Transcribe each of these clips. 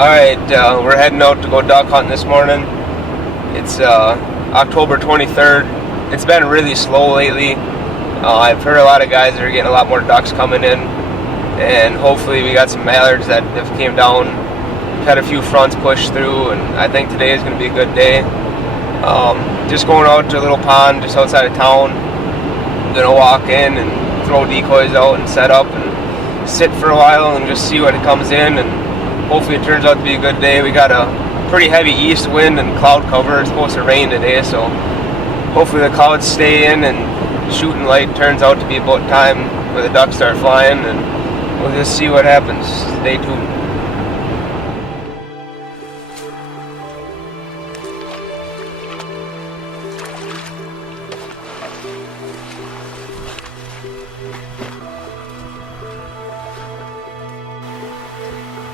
Alright, we're heading out to go duck hunting this morning. It's October 23rd. It's been really slow lately. I've heard a lot of guys that are getting a lot more ducks coming in, and hopefully we got some mallards that have came down. We've had a few fronts push through, and I think today is going to be a good day. Just going out to a little pond just outside of town. I'm going to walk in and throw decoys out and set up and sit for a while and just see what it comes in, and hopefully it turns out to be a good day. We got a pretty heavy east wind and cloud cover. It's supposed to rain today, so hopefully the clouds stay in and shooting light turns out to be about time where the ducks start flying, and we'll just see what happens. Stay tuned.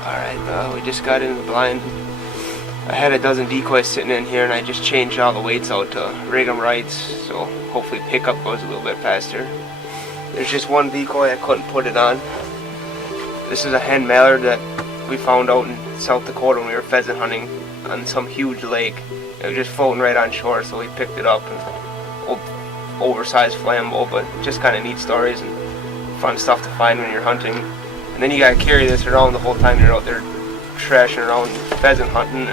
Alright, we just got in the blind. I had a dozen decoys sitting in here, and I just changed all the weights out to rig them right, so hopefully pickup goes a little bit faster. There's just one decoy I couldn't put it on. This is a hen mallard that we found out in South Dakota when we were pheasant hunting on some huge lake. It was just floating right on shore, so we picked it up. And oversized flammable, but just kind of neat stories and fun stuff to find when you're hunting. And then you gotta carry this around the whole time you're out there trashing around pheasant hunting,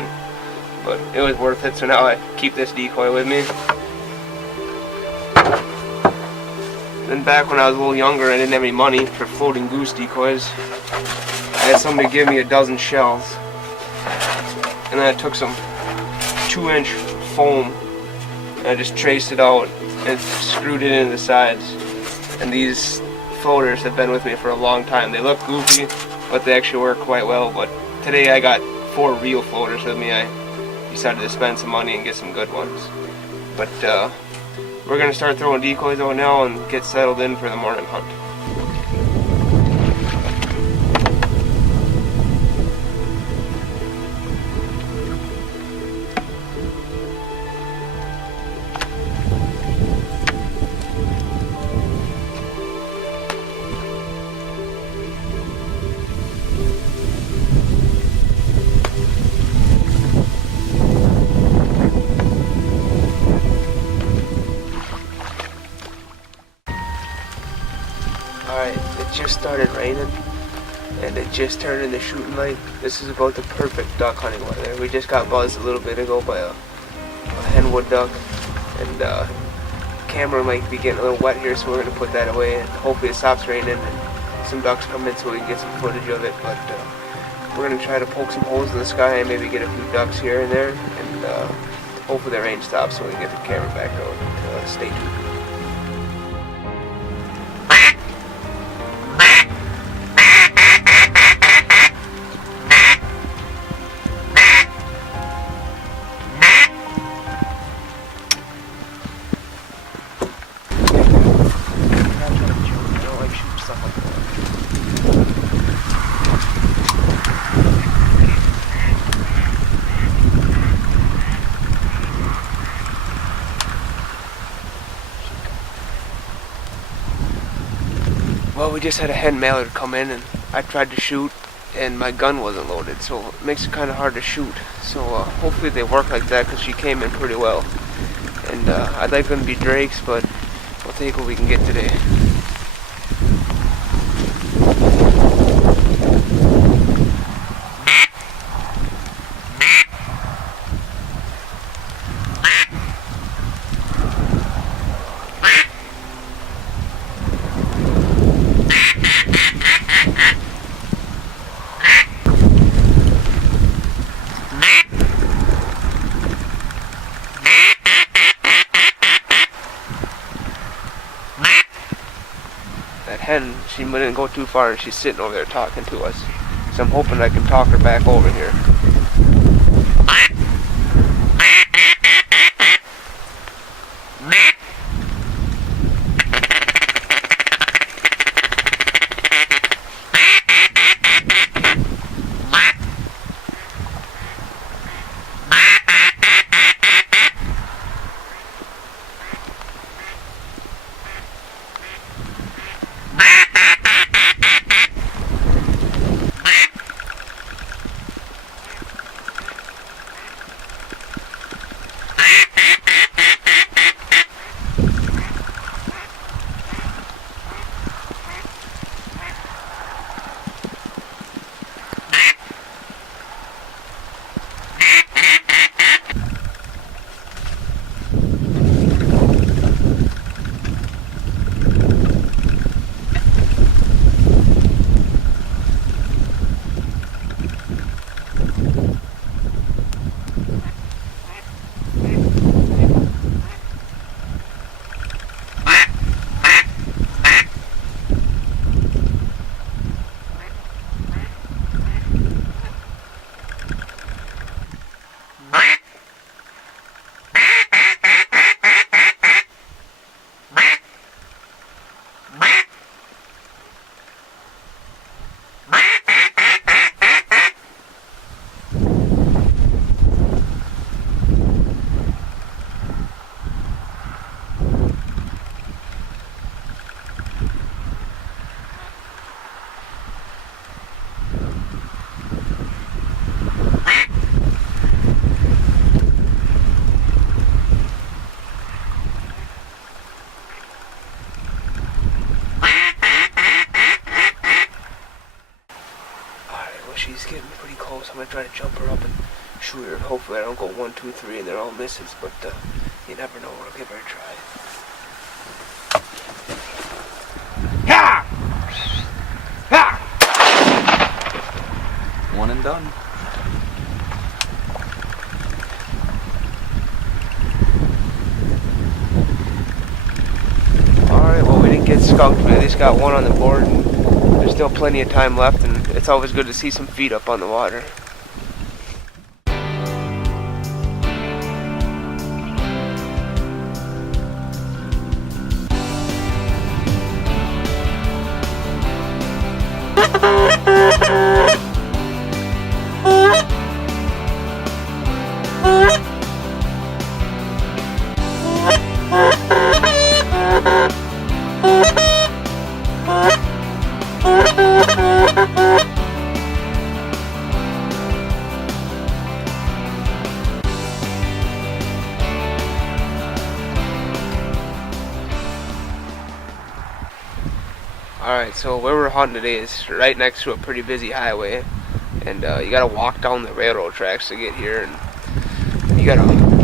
but it was worth it, so now I keep this decoy with me. Then back when I was a little younger, I didn't have any money for floating goose decoys. I had somebody give me a dozen shells, and then I took some 2-inch foam and I just traced it out and screwed it into the sides. And these floaters have been with me for a long time. They look goofy, but they actually work quite well. But today I got 4 real floaters with me. I decided to spend some money and get some good ones. But we're going to start throwing decoys out now and get settled in for the morning hunt. Alright, it just started raining, and it just turned into shooting light. This is about the perfect duck hunting weather. We just got buzzed a little bit ago by a hen wood duck, and the camera might be getting a little wet here, so we're going to put that away, and hopefully it stops raining and some ducks come in so we can get some footage of it. But we're going to try to poke some holes in the sky and maybe get a few ducks here and there, and hopefully the rain stops so we can get the camera back out. Stay tuned. Well, we just had a hen mallard come in, and I tried to shoot, and my gun wasn't loaded, so it makes it kind of hard to shoot. So hopefully they work like that, because she came in pretty well. And I'd like them to be drakes, but we'll take what we can get today. That hen, she didn't go too far, and she's sitting over there talking to us. So I'm hoping I can talk her back over here. I'm gonna try to jump her up and shoot her. Hopefully I don't go 1, 2, 3 and they're all misses, but you never know. I'll give her a try. Ha! Ha! One and done. Alright, well, we didn't get skunked. We at least got one on the board. And there's still plenty of time left, and it's always good to see some feet up on the water. Alright, so where we're hunting today is right next to a pretty busy highway, and you gotta walk down the railroad tracks to get here, and you gotta,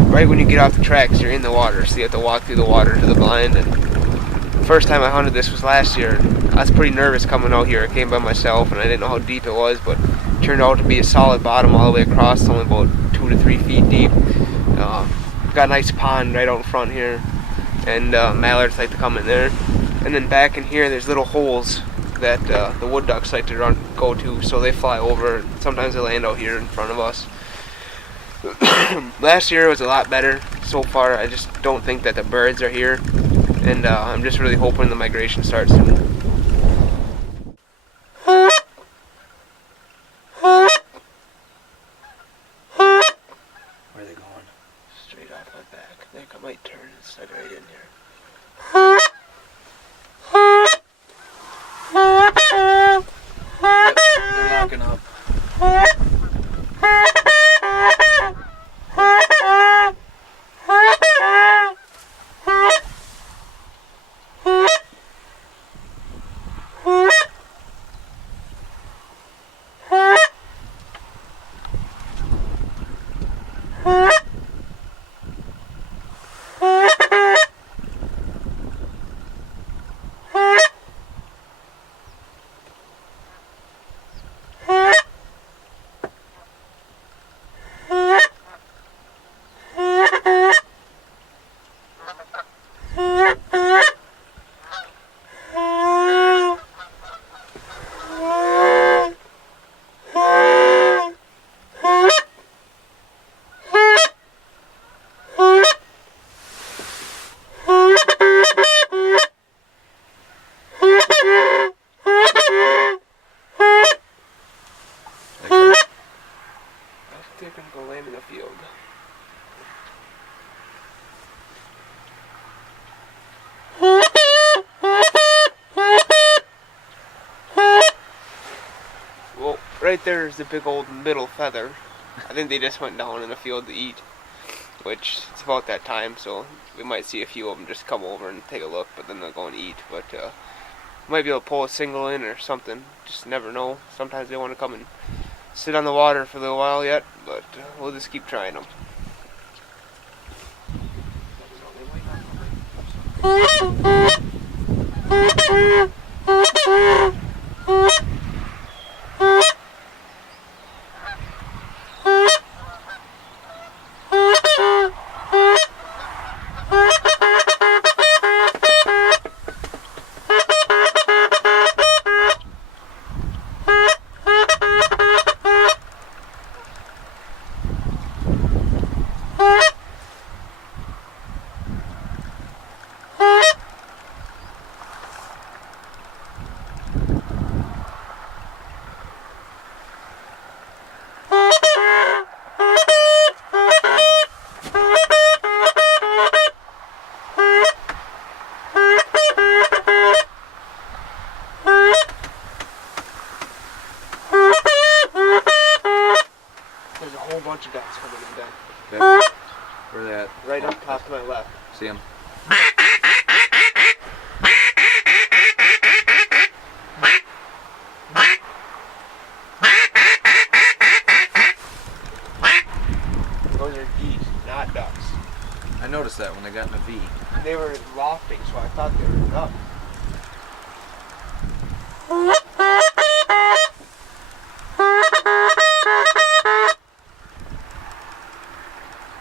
right when you get off the tracks, you're in the water, so you have to walk through the water to the blind. And the first time I hunted this was last year, and I was pretty nervous coming out here. I came by myself, and I didn't know how deep it was, but it turned out to be a solid bottom all the way across, only about 2 to 3 feet deep. Got a nice pond right out in front here, and mallards like to come in there. And then back in here, there's little holes that the wood ducks like to go to, so they fly over. Sometimes they land out here in front of us. Last year was a lot better so far. I just don't think that the birds are here, and I'm just really hoping the migration starts soon. Where are they going? Straight off my back. I think I might turn and slide right in here. They're locking up. They're gonna go land in the field. Well, right there is the big old middle feather. I think they just went down in the field to eat, which it's about that time, so we might see a few of them just come over and take a look, but then they'll go and eat. But might be able to pull a single in or something. Just never know. Sometimes they want to come and sit on the water for a little while yet, but we'll just keep trying them. There's a whole bunch of ducks coming in back. Okay. Where are they at? Right up top to my left. See them? that when they got in a V. They were lofting, so I thought they were up.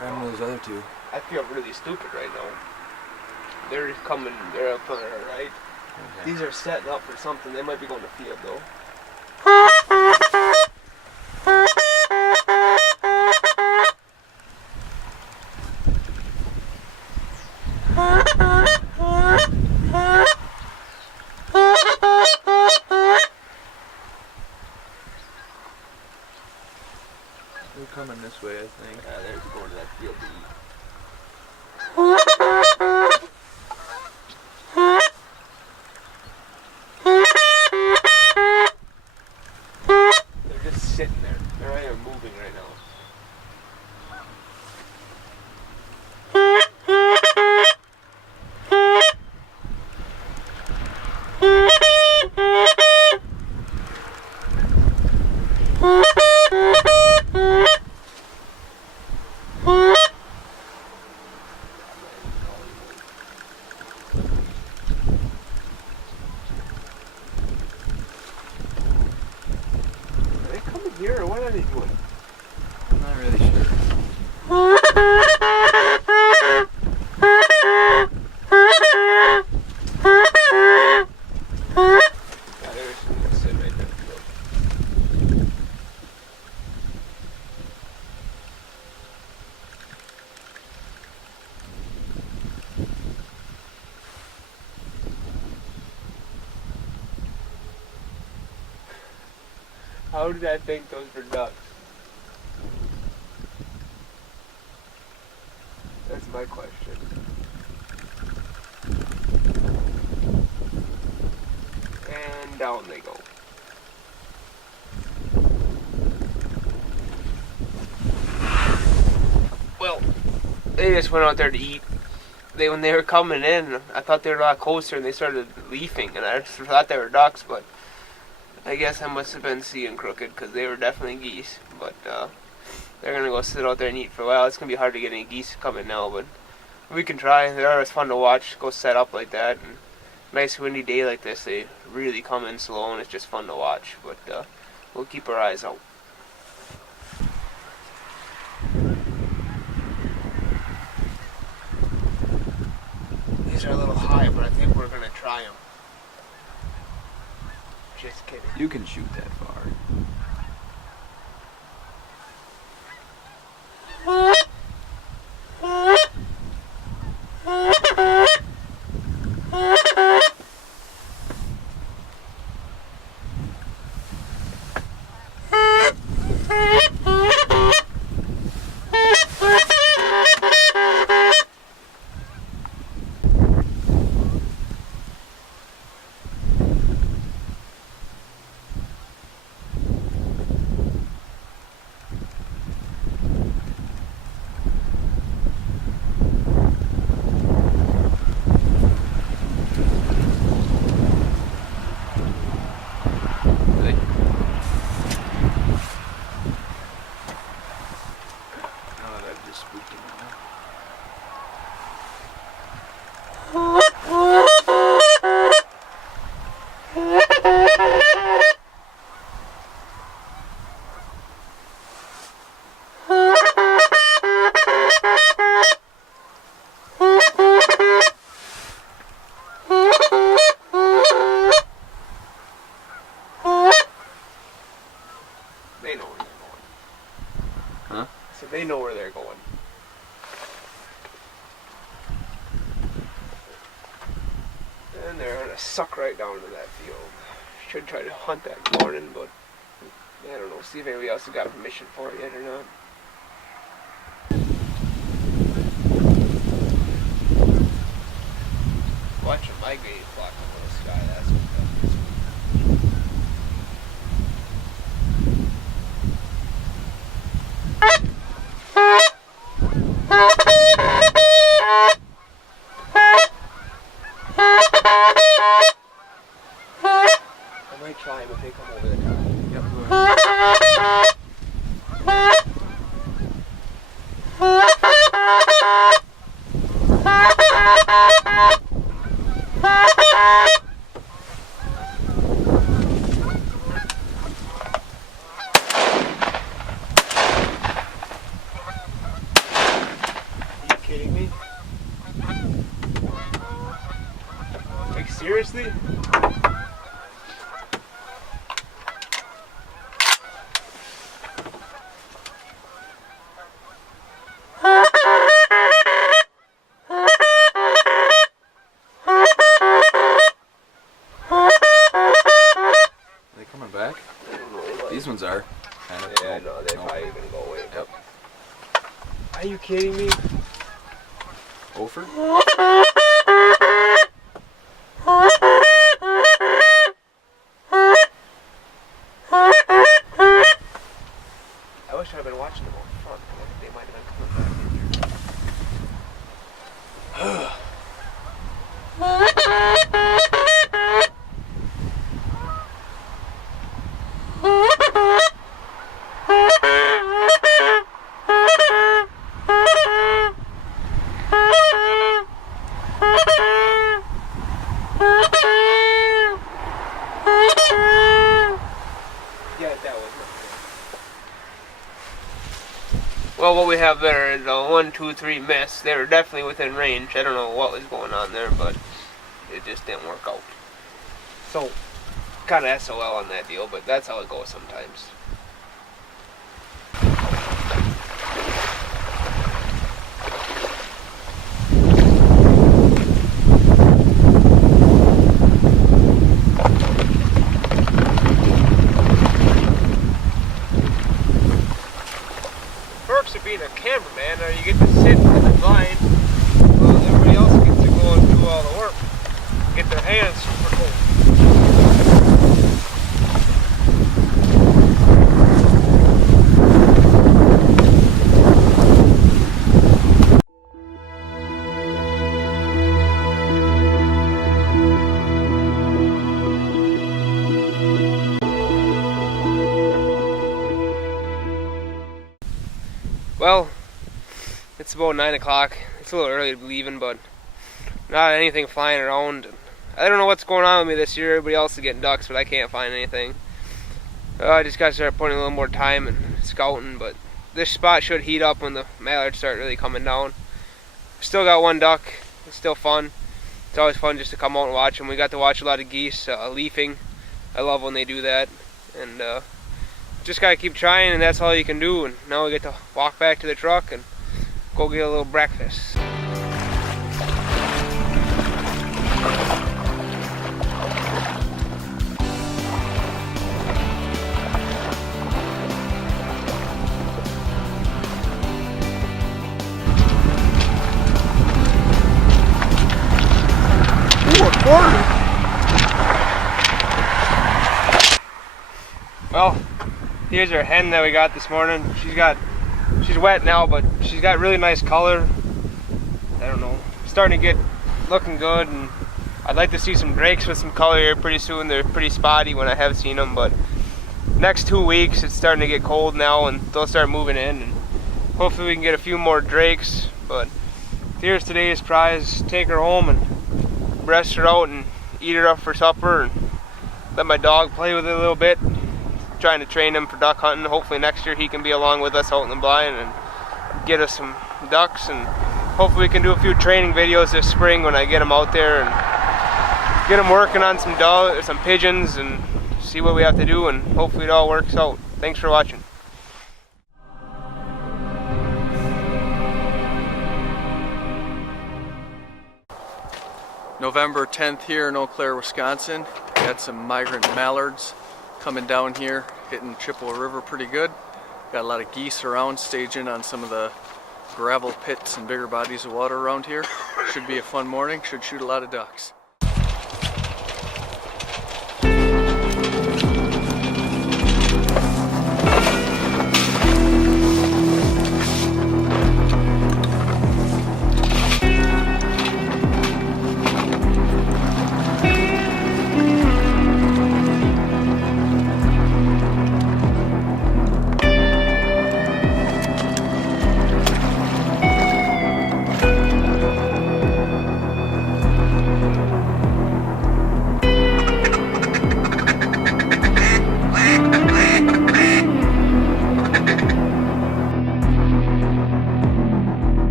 And those other two. I feel really stupid right now. They're coming, they're up on our right. Okay. These are setting up for something. They might be going to field though. They're coming this way, I think. Yeah, they're going to that field to eat. They're just sitting there. They're not even moving right now. Are they coming here or what are they doing? I'm not really sure. Yeah, they're just gonna sit right there. How did I think those were ducks? That's my question. And down they go. Well, they just went out there to eat. When they were coming in, I thought they were a lot closer and they started leafing and I just thought they were ducks, but I guess I must have been seeing crooked because they were definitely geese. But they're going to go sit out there and eat for a while. It's going to be hard to get any geese coming now, but we can try. They're always fun to watch, go set up like that. And nice windy day like this, they really come in slow and it's just fun to watch. But we'll keep our eyes out. These are a little high, but I think we're going to try them. Just kidding. You can shoot that far. They know where they're going. Huh? So they know where they're going. And they're gonna suck right down to that field. Should try to hunt that morning, but I don't know. See if anybody else has got permission for it yet or not. Watch a migrating flock over the sky. That's what that is. I might try them if they come over the top. Yep, go ahead. Seriously? Coming back? These ones are. Kind of. Yeah, no, they probably gonna go away. Yep. Are you kidding me? Ofer? I wish I'd been watching them on front. I think they might have been coming back Yeah, that was it. Well, what we have there is a 1, 2, 3 miss. They were definitely within range. I don't know what was going on there, but it just didn't work out. So, kind of SOL on that deal, but that's how it goes sometimes. Perks of being a cameraman are you get to sit in the blind while everybody else gets to go and do all the work. Get their hands super cold. Well, it's about 9 o'clock. It's a little early to be leaving, but not anything flying around. I don't know what's going on with me this year. Everybody else is getting ducks, but I can't find anything. I just got to start putting a little more time and scouting, but this spot should heat up when the mallards start really coming down. Still got one duck. It's still fun. It's always fun just to come out and watch them. We got to watch a lot of geese leafing. I love when they do that. And just gotta keep trying, and that's all you can do. And now we get to walk back to the truck and go get a little breakfast. Ooh, a quarter! Well, here's our hen that we got this morning. She's wet now, but she's got really nice color. I don't know, starting to get looking good, and I'd like to see some drakes with some color here pretty soon. They're pretty spotty when I have seen them, but next 2 weeks it's starting to get cold now, and they'll start moving in, and hopefully we can get a few more drakes. But here's today's prize. Take her home and breast her out and eat her up for supper, and let my dog play with it a little bit. Trying to train him for duck hunting. Hopefully next year he can be along with us out in the blind and get us some ducks, and hopefully we can do a few training videos this spring when I get him out there and get him working on some pigeons and see what we have to do, and hopefully it all works out. Thanks for watching. November 10th here in Eau Claire, Wisconsin. Got some migrant mallards coming down here, hitting Chippewa River pretty good. Got a lot of geese around, staging on some of the gravel pits and bigger bodies of water around here. Should be a fun morning, should shoot a lot of ducks.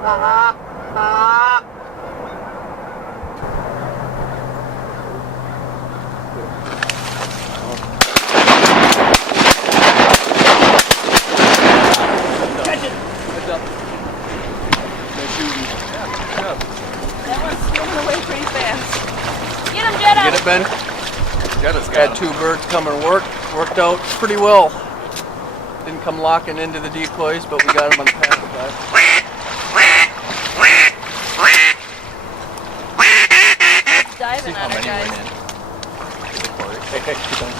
That one's swimming away pretty fast. Get him, Jetta! Get it, Ben? Jetta's got 2 birds coming to work. Worked out pretty well. Didn't come locking into the decoys, but we got them on the pass side. Diving on her, guys. Hey, keep on.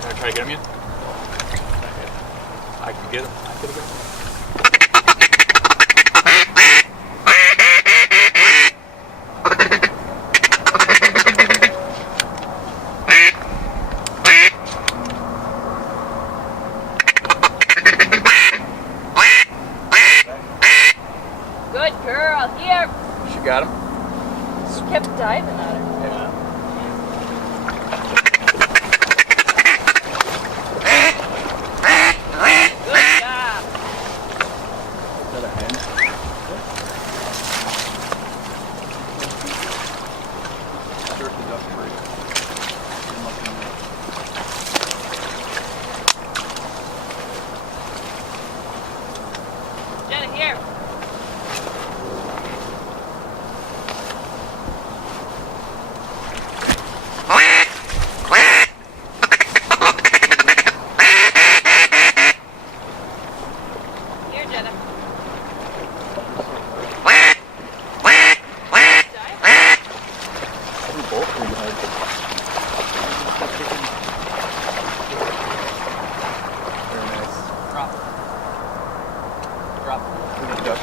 Can I try to get him yet? I can get him. I can get him. Good girl, here. She got him? She kept diving on her. Yeah. Good job. Is that a hen? Start the duck free. Come up in there. Jetta, here. Here, Jetta. We both pretty hard. Very nice. Drop. Drop. Pretty duck.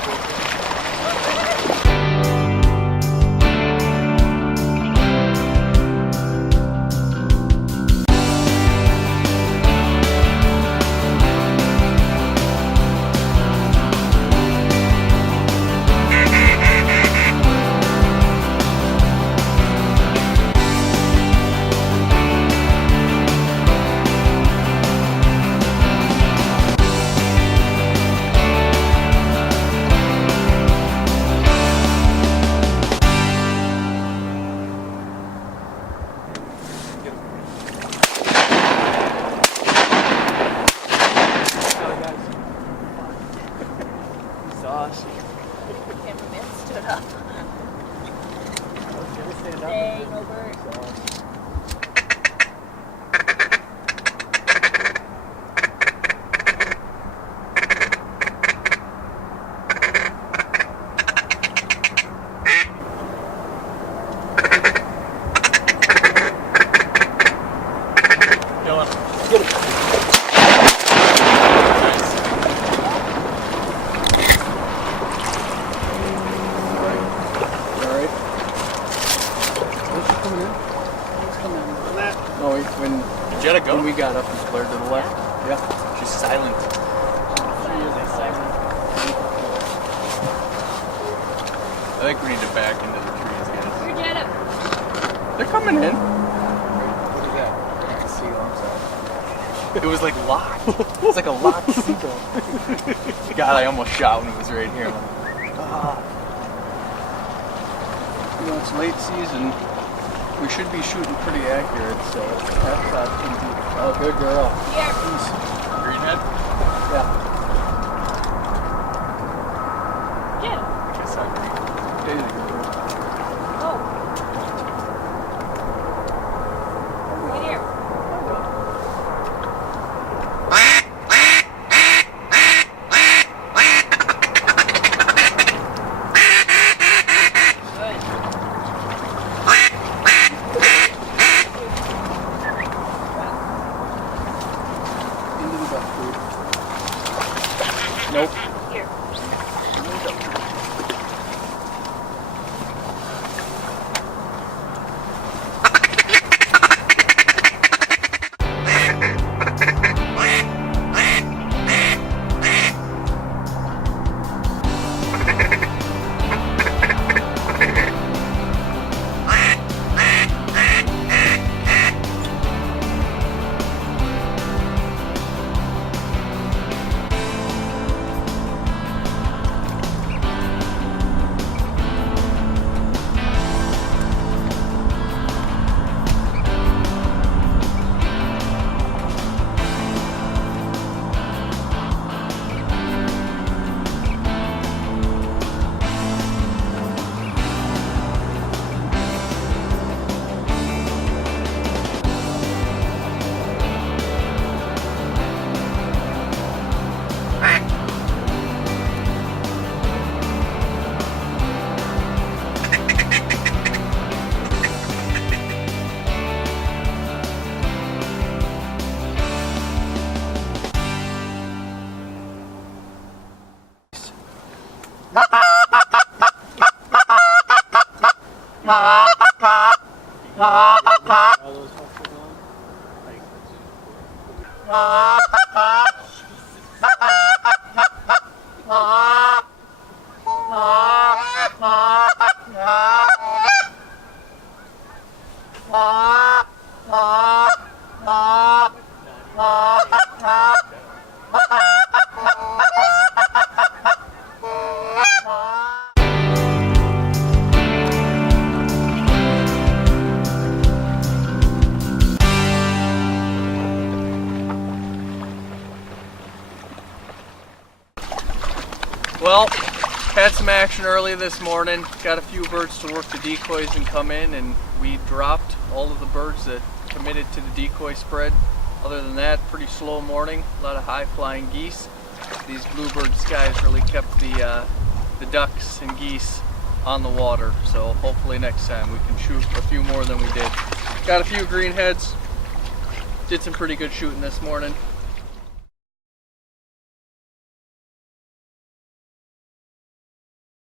Sauce. Cameraman stood up. Hey, no bird. Jetta go. When we got up and flared to the left. Yeah. She's silent. I think we need to back into the trees, guys. Here, Jetta. They're coming in. What is that? Seagull. It was like locked. It was like a locked seagull. God, I almost shot when it was right here. You know, it's late season. We should be shooting pretty accurate, so that shot can be. Oh, good girl. Here. Greenhead? Yeah. Jetta. I guess I agree. Daisy girl. Oh. Right here. Nope. Here. Well, had some action early this morning. Got a few birds to work the decoys and come in, and we dropped all of the birds that committed to the decoy spread. Other than that, pretty slow morning. A lot of high flying geese. These bluebird skies really kept the ducks and geese on the water. So hopefully next time we can shoot a few more than we did. Got a few greenheads. Did some pretty good shooting this morning.